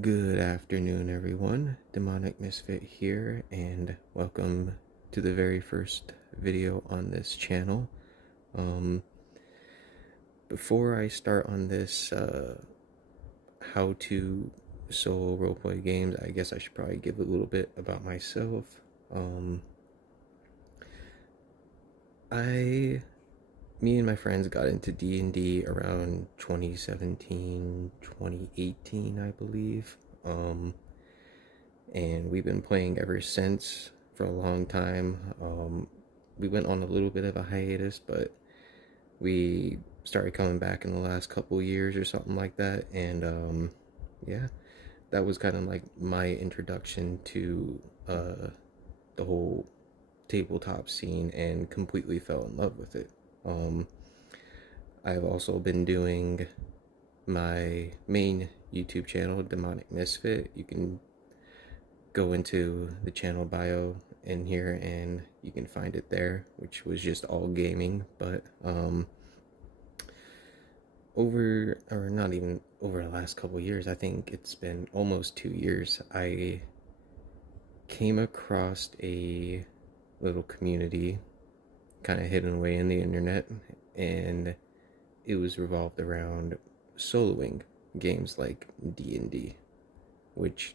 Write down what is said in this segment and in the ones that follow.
Good afternoon, everyone. DemonicMisfit here, and welcome to the very first video on this channel. Before I start on this how to solo roleplay games, I guess I should probably give a little bit about myself. Me and my friends got into D&D around 2017, 2018, I believe. And we've been playing ever since for a long time. We went on a little bit of a hiatus, but we started coming back in the last couple years or something like that. And yeah, that was kind of like my introduction to the whole tabletop scene, and completely fell in love with it. I've also been doing my main YouTube channel, DemonicMisfit. You can go into the channel bio in here and you can find it there, which was just all gaming. But not even over the last couple years, I think it's been almost 2 years, I came across a little community kind of hidden away in the internet, and it was revolved around soloing games like D&D, which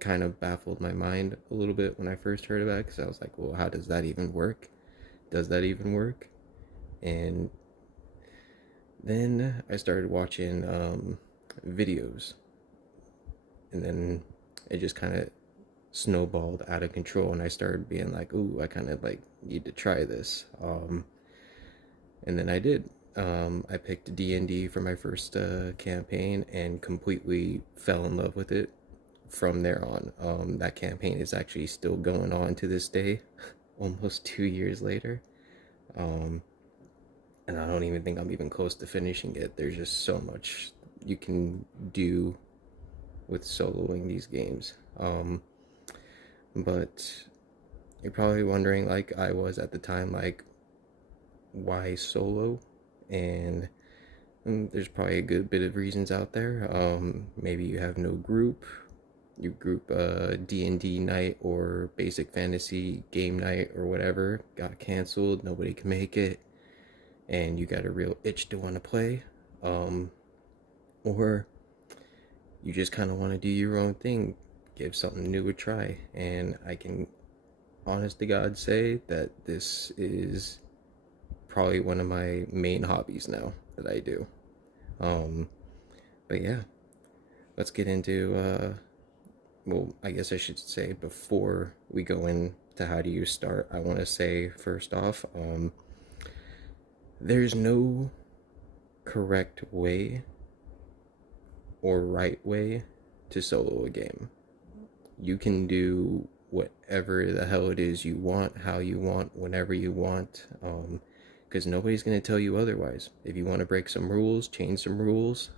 kind of baffled my mind a little bit when I first heard about it, because I was like, well, how does that even work? Does that even work? And then I started watching videos, and then it just kind of snowballed out of control, and I started being like, ooh, I kind of like need to try this. And then I did. I picked D&D for my first campaign and completely fell in love with it from there on. That campaign is actually still going on to this day, almost 2 years later. And I don't even think I'm even close to finishing it. There's just so much you can do with soloing these games. But you're probably wondering, like I was at the time, like, why solo? And there's probably a good bit of reasons out there. Maybe you have no group. Your group D&D night or basic fantasy game night or whatever got canceled. Nobody can make it, and you got a real itch to want to play. Or you just kind of want to do your own thing, give something new a try. And I can honest to God say that this is probably one of my main hobbies now that I do. But yeah, let's get into well, I guess I should say, before we go into how do you start, I want to say first off, there's no correct way or right way to solo a game. You can do whatever the hell it is you want, how you want, whenever you want, because nobody's going to tell you otherwise. If you want to break some rules, change some rules,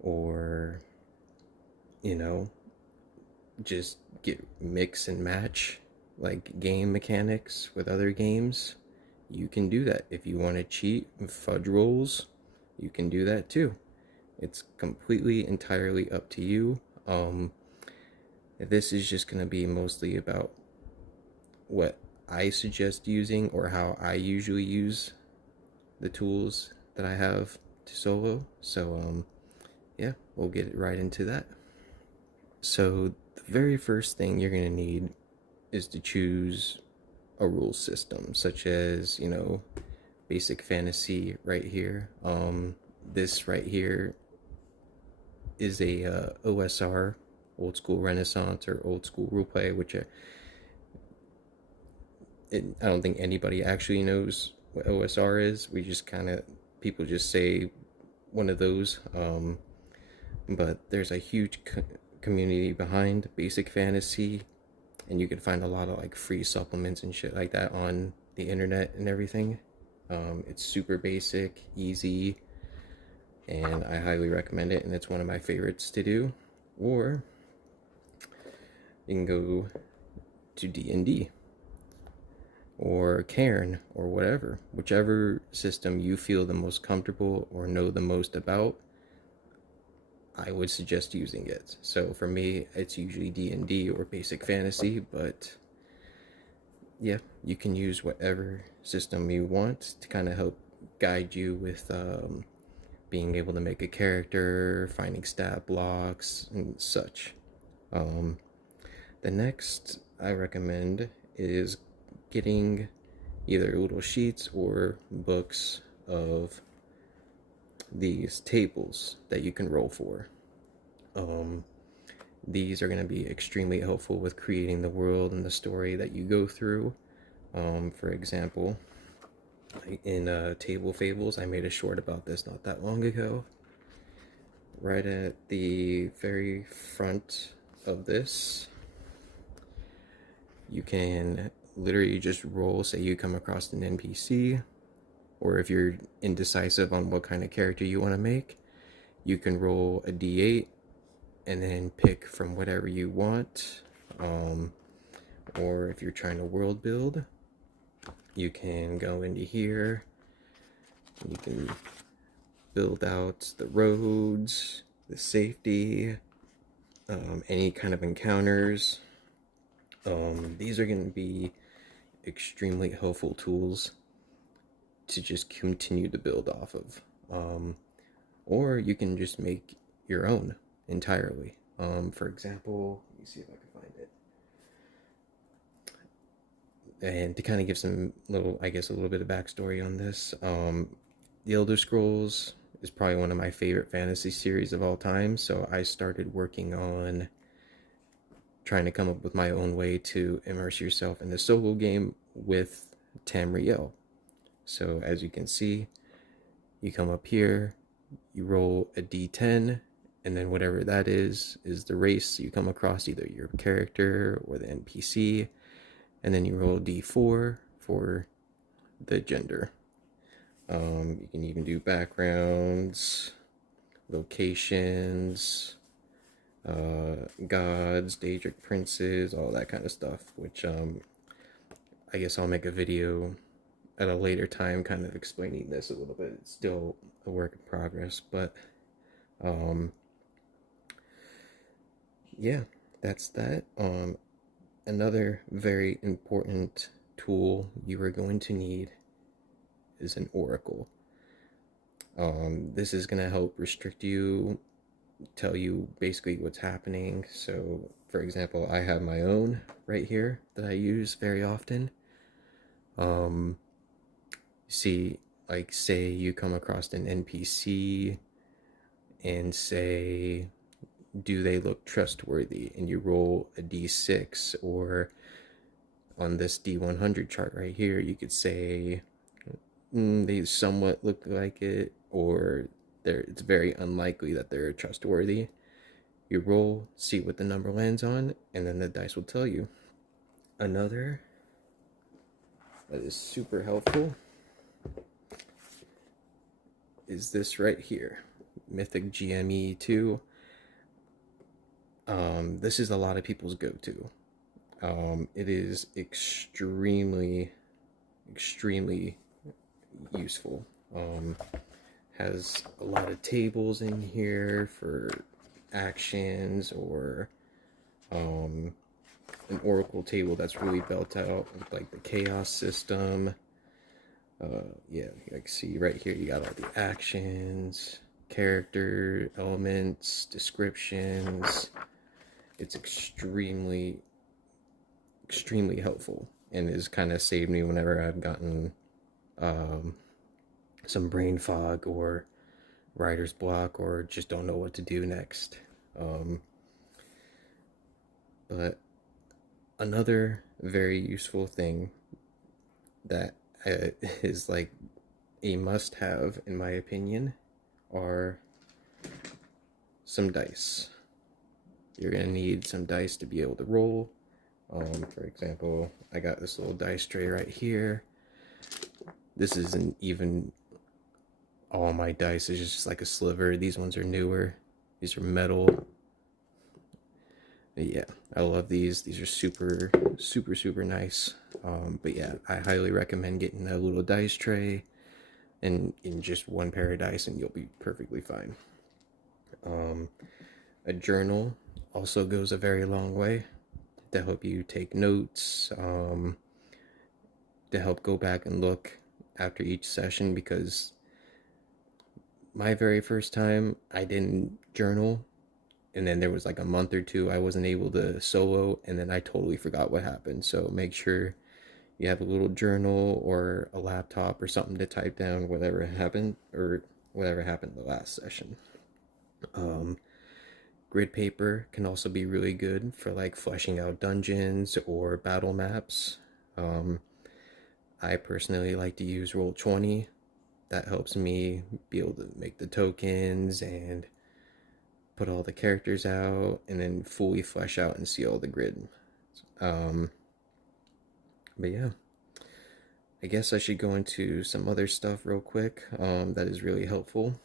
or, you know, just mix and match like game mechanics with other games, you can do that. If you want to cheat and fudge rolls, you can do that too. It's completely, entirely up to you. This is just going to be mostly about what I suggest using, or how I usually use the tools that I have to solo. So yeah, we'll get right into that. So the very first thing you're going to need is to choose a rule system, such as, you know, basic fantasy right here. This right here is a OSR, old school Renaissance, or old school roleplay, which I don't think anybody actually knows what OSR is. We just people just say one of those. But there's a huge community behind basic fantasy, and you can find a lot of like free supplements and shit like that on the internet and everything. It's super basic, easy, and I highly recommend it, and it's one of my favorites to do. Or you can go to D&D or Cairn or whatever, whichever system you feel the most comfortable or know the most about. I would suggest using it. So for me, it's usually D&D or basic fantasy, but yeah, you can use whatever system you want to kind of help guide you with being able to make a character, finding stat blocks, and such. Um, the next I recommend is getting either little sheets or books of these tables that you can roll for. Um, these are going to be extremely helpful with creating the world and the story that you go through. For example, in Table Fables, I made a short about this not that long ago. Right at the very front of this, you can literally just roll. Say you come across an NPC, or if you're indecisive on what kind of character you want to make, you can roll a d8 and then pick from whatever you want. Or if you're trying to world build, you can go into here, you can build out the roads, the safety, any kind of encounters. These are going to be extremely helpful tools to just continue to build off of. Or you can just make your own entirely. For example, let me see if I can find it. And to kind of give some little, I guess, a little bit of backstory on this, The Elder Scrolls is probably one of my favorite fantasy series of all time, so I started working on trying to come up with my own way to immerse yourself in the solo game with Tamriel. So as you can see, you come up here, you roll a d10, and then whatever that is the race you come across, either your character or the NPC, and then you roll a d4 for the gender. You can even do backgrounds, locations, gods, Daedric princes, all that kind of stuff, which I guess I'll make a video at a later time kind of explaining this a little bit. It's still a work in progress, but yeah, that's that. Another very important tool you are going to need is an oracle. This is going to help restrict you, tell you basically what's happening. So for example, I have my own right here that I use very often. See, like, say you come across an NPC and say, do they look trustworthy? And you roll a d6, or on this d100 chart right here, you could say they somewhat look like it, or it's very unlikely that they're trustworthy. You roll, see what the number lands on, and then the dice will tell you. Another that is super helpful is this right here, Mythic GME 2. This is a lot of people's go-to. It is extremely useful. Has a lot of tables in here for actions, or an oracle table that's really built out with like the chaos system. Yeah, you can see right here you got all the actions, character elements, descriptions. It's extremely helpful, and has kind of saved me whenever I've gotten some brain fog or writer's block, or just don't know what to do next. But another very useful thing that is like a must-have in my opinion are some dice. You're gonna need some dice to be able to roll. For example, I got this little dice tray right here. This isn't even all my dice, is just like a sliver. These ones are newer. These are metal. But yeah, I love these. These are super nice. But yeah, I highly recommend getting a little dice tray and in just one pair of dice, and you'll be perfectly fine. Um, a journal also goes a very long way to help you take notes, to help go back and look after each session, because my very first time I didn't journal, and then there was like a month or two I wasn't able to solo, and then I totally forgot what happened. So make sure you have a little journal or a laptop or something to type down whatever happened, or whatever happened the last session. um, Grid paper can also be really good for like fleshing out dungeons or battle maps. um, I personally like to use Roll20. That helps me be able to make the tokens and put all the characters out, and then fully flesh out and see all the grid. Um, but yeah, I guess I should go into some other stuff real quick that is really helpful.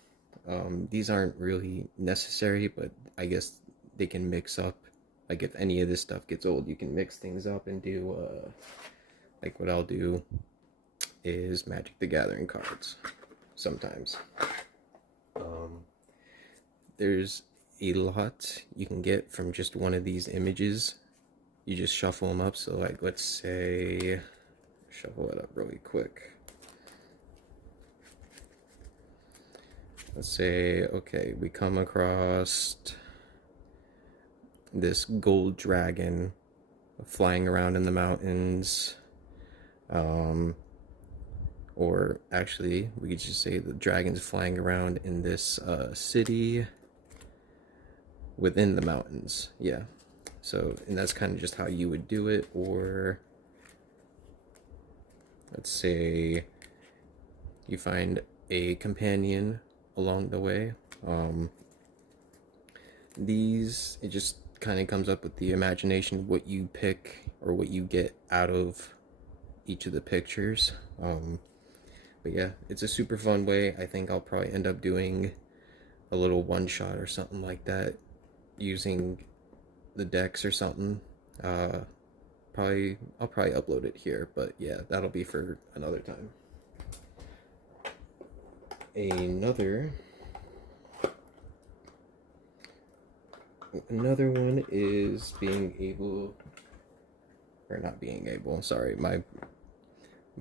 These aren't really necessary, but I guess they can mix up. Like if any of this stuff gets old, you can mix things up and do, like what I'll do is Magic the Gathering cards sometimes. Um, there's a lot you can get from just one of these images. You just shuffle them up. So like, let's say, shuffle it up really quick. Let's say, okay, we come across this gold dragon flying around in the mountains. Or actually, we could just say the dragon's flying around in this city within the mountains. Yeah. So, and that's kind of just how you would do it. Or let's say you find a companion along the way. These, it just kind of comes up with the imagination, what you pick or what you get out of each of the pictures. But yeah, it's a super fun way. I think I'll probably end up doing a little one shot or something like that using the decks or something. I'll probably upload it here, but yeah, that'll be for another time. Another one is being able, or not being able, sorry, my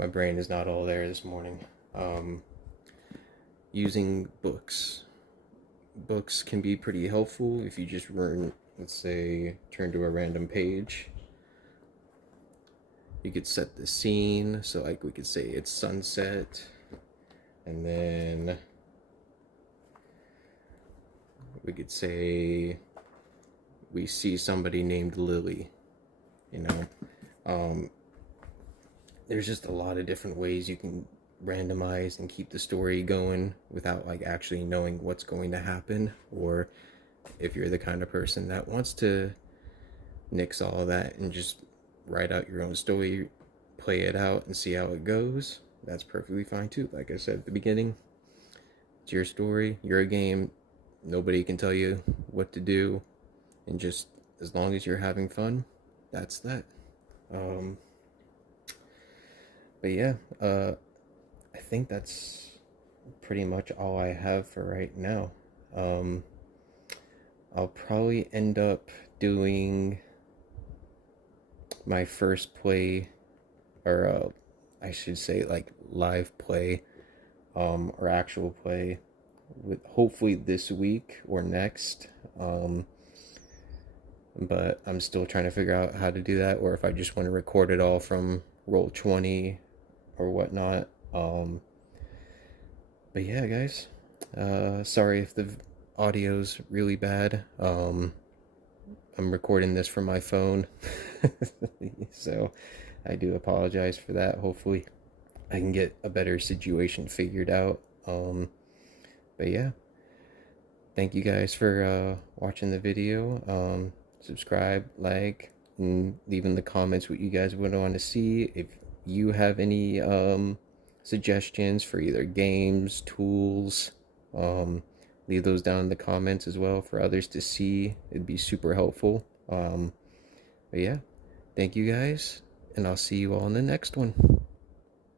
brain is not all there this morning. Using books. Books can be pretty helpful if you just let's say, turn to a random page. You could set the scene, so like we could say it's sunset, and then we could say we see somebody named Lily, you know. There's just a lot of different ways you can randomize and keep the story going without like actually knowing what's going to happen. Or if you're the kind of person that wants to nix all of that and just write out your own story, play it out and see how it goes, that's perfectly fine too. Like I said at the beginning, it's your story, your game. Nobody can tell you what to do, and just as long as you're having fun, that's that. But yeah, I think that's pretty much all I have for right now. I'll probably end up doing my first play, or I should say like live play, or actual play, with hopefully this week or next. But I'm still trying to figure out how to do that, or if I just want to record it all from Roll20 or whatnot. But yeah, guys, sorry if the audio's really bad. I'm recording this from my phone, so I do apologize for that. Hopefully I can get a better situation figured out. But yeah, thank you guys for watching the video. Subscribe, like, and leave in the comments what you guys would want to see. If you have any suggestions for either games, tools, leave those down in the comments as well for others to see. It'd be super helpful. But yeah, thank you guys, and I'll see you all in the next one.